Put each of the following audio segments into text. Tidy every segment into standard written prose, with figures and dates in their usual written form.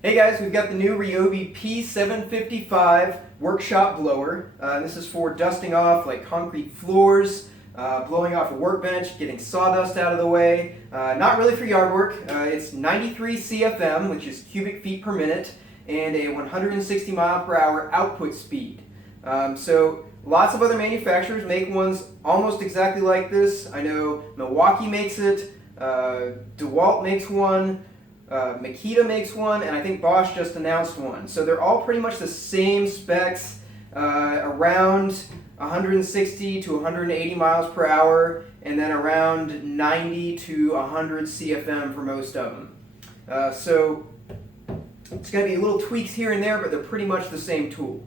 Hey guys, we've got the new Ryobi P755 workshop blower. This is for dusting off like concrete floors, blowing off a workbench, getting sawdust out of the way. Not really for yard work. It's 93 CFM, which is cubic feet per minute, and a 160 mile per hour output speed. So lots of other manufacturers make ones almost exactly like this. I know Milwaukee makes it, DeWalt makes one, Makita makes one, and I think Bosch just announced one. So they're all pretty much the same specs, around 160 to 180 miles per hour, and then around 90 to 100 CFM for most of them. So it's going to be little tweaks here and there, but they're pretty much the same tool.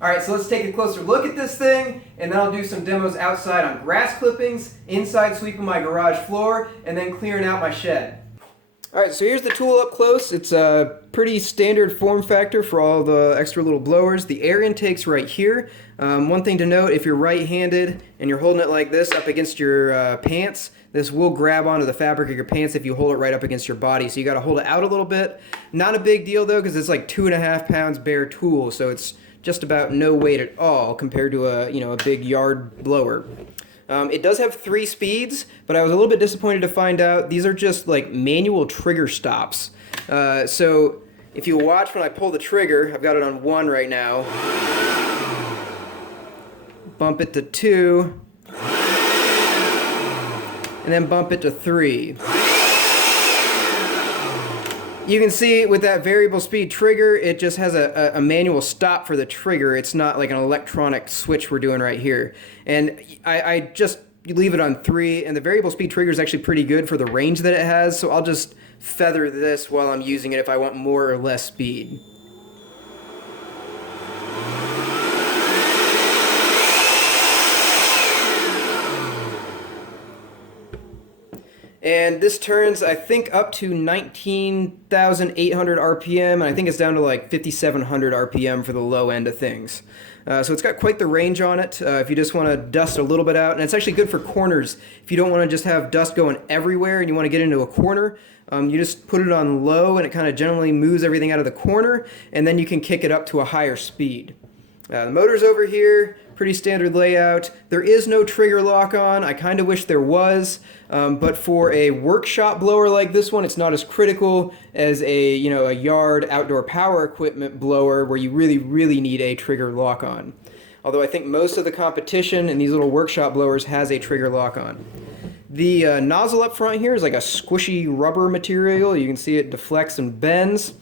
Alright, so let's take a closer look at this thing, and then I'll do some demos outside on grass clippings, inside sweeping my garage floor, and then clearing out my shed. Alright, so here's the tool up close. It's a pretty standard form factor for all the extra little blowers. The air intake's right here. One thing to note, if you're right-handed and you're holding it like this up against your pants, this will grab onto the fabric of your pants if you hold it right up against your body. So you got to hold it out a little bit. Not a big deal though, because it's like 2.5 pounds bare tool, so it's just about no weight at all compared to a big yard blower. It does have 3 speeds, but I was a little bit disappointed to find out these are just like manual trigger stops. So if you watch when I pull the trigger, I've got it on 1 right now. Bump it to 2, and then bump it to 3. You can see with that variable speed trigger, it just has a manual stop for the trigger. It's not like an electronic switch we're doing right here. And I just leave it on 3, and the variable speed trigger is actually pretty good for the range that it has, so I'll just feather this while I'm using it if I want more or less speed. And this turns, I think, up to 19,800 RPM, and I think it's down to like 5,700 RPM for the low end of things. So it's got quite the range on it if you just want to dust a little bit out. And it's actually good for corners. If you don't want to just have dust going everywhere and you want to get into a corner, you just put it on low and it kind of generally moves everything out of the corner, and then you can kick it up to a higher speed. The motor's over here, pretty standard layout. There is no trigger lock on. I kind of wish there was, but for a workshop blower like this one, it's not as critical as a yard outdoor power equipment blower where you really need a trigger lock on. Although I think most of the competition in these little workshop blowers has a trigger lock on. The nozzle up front here is like a squishy rubber material. You can see it deflects and bends,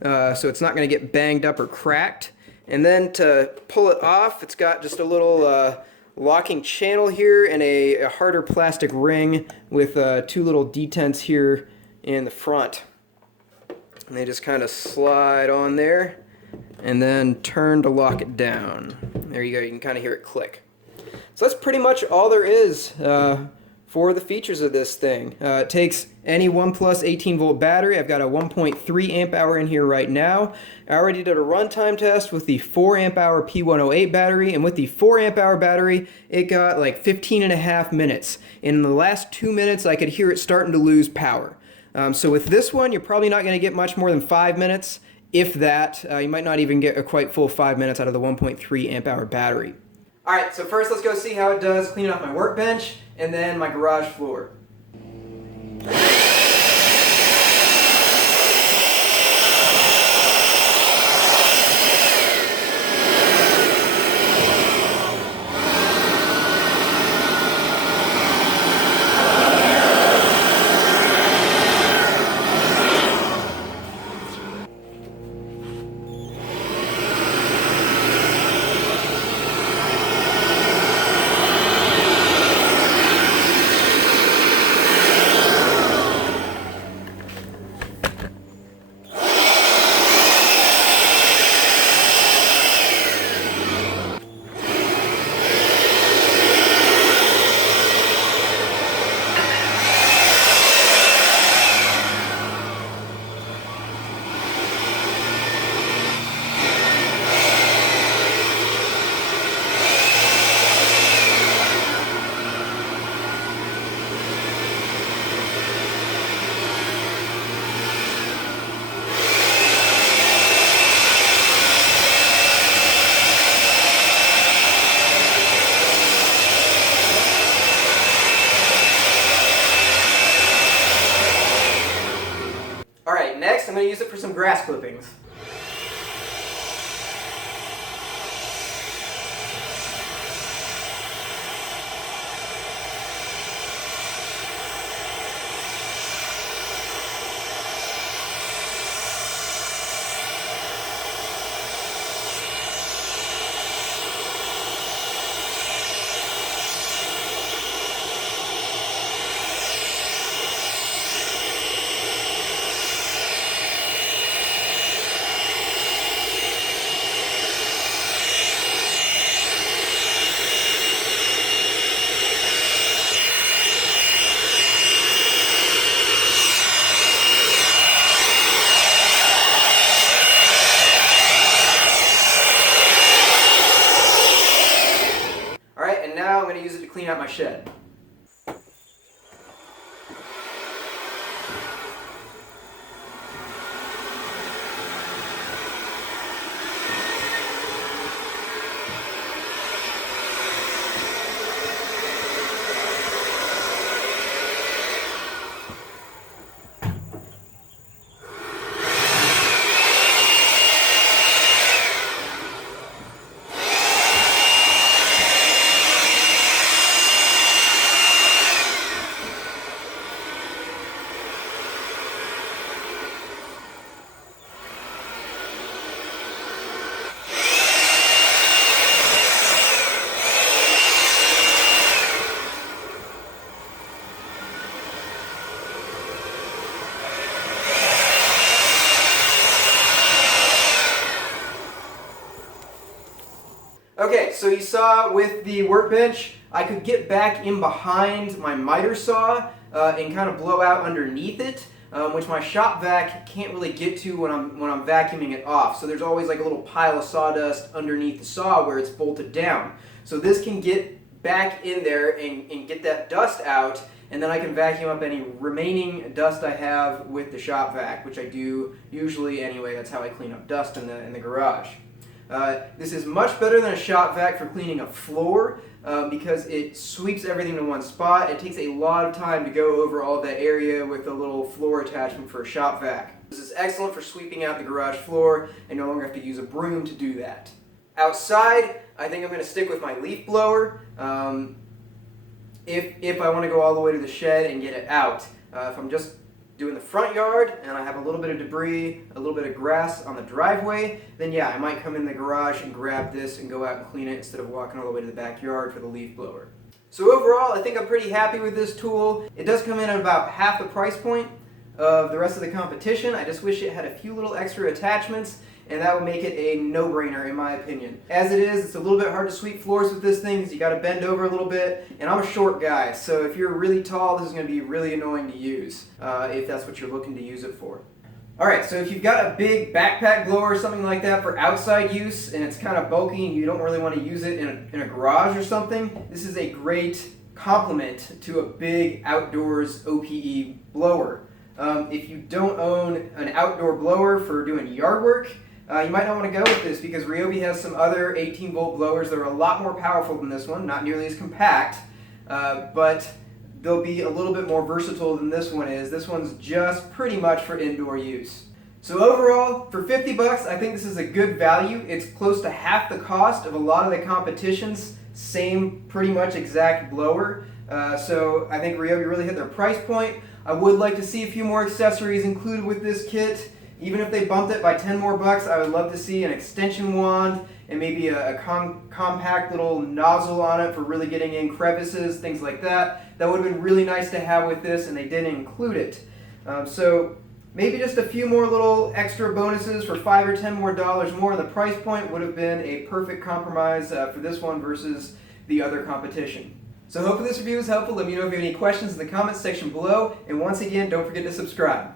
so it's not going to get banged up or cracked. And then to pull it off, it's got just a little locking channel here and a harder plastic ring with 2 little detents here in the front. And they just kind of slide on there and then turn to lock it down. There you go, you can kind of hear it click. So that's pretty much all there is for the features of this thing. It takes any OnePlus 18-volt battery. I've got a 1.3 amp hour in here right now. I already did a runtime test with the 4 amp hour P108 battery, and with the 4 amp hour battery, it got like 15.5 minutes. In the last 2 minutes, I could hear it starting to lose power. So with this one, you're probably not going to get much more than 5 minutes, if that. You might not even get a quite full 5 minutes out of the 1.3 amp hour battery. Alright, so first let's go see how it does cleaning off my workbench and then my garage floor. Alright, next I'm going to use it for some grass clippings. Now I'm going to use it to clean out my shed. Okay, so you saw with the workbench, I could get back in behind my miter saw and kind of blow out underneath it, which my shop vac can't really get to when I'm vacuuming it off. So there's always like a little pile of sawdust underneath the saw where it's bolted down. So this can get back in there and get that dust out, and then I can vacuum up any remaining dust I have with the shop vac, which I do usually anyway. That's how I clean up dust in the garage. This is much better than a shop vac for cleaning a floor because it sweeps everything to one spot. It takes a lot of time to go over all of that area with a little floor attachment for a shop vac. This is excellent for sweeping out the garage floor and no longer have to use a broom to do that. Outside, I think I'm going to stick with my leaf blower if I want to go all the way to the shed and get it out. If I'm just doing the front yard and I have a little bit of debris, a little bit of grass on the driveway, then yeah, I might come in the garage and grab this and go out and clean it instead of walking all the way to the backyard for the leaf blower. So overall, I think I'm pretty happy with this tool. It does come in at about half the price point of the rest of the competition. I just wish it had a few little extra attachments, and that would make it a no-brainer in my opinion. As it is, it's a little bit hard to sweep floors with this thing because you got to bend over a little bit, and I'm a short guy, so if you're really tall, this is going to be really annoying to use if that's what you're looking to use it for. Alright, so if you've got a big backpack blower or something like that for outside use and it's kind of bulky and you don't really want to use it in a garage or something, this is a great complement to a big outdoors OPE blower. If you don't own an outdoor blower for doing yard work, you might not want to go with this because Ryobi has some other 18-volt blowers that are a lot more powerful than this one, not nearly as compact, but they'll be a little bit more versatile than this one is. This one's just pretty much for indoor use. So overall, for 50 bucks, I think this is a good value. It's close to half the cost of a lot of the competition's same pretty much exact blower. So I think Ryobi really hit their price point. I would like to see a few more accessories included with this kit. Even if they bumped it by 10 more bucks, I would love to see an extension wand and maybe a compact little nozzle on it for really getting in crevices, things like that. That would have been really nice to have with this, and they didn't include it. So maybe just a few more little extra bonuses for $5 or $10 more in the price point would have been a perfect compromise for this one versus the other competition. So hopefully this review was helpful. Let me know if you have any questions in the comments section below, and once again, don't forget to subscribe.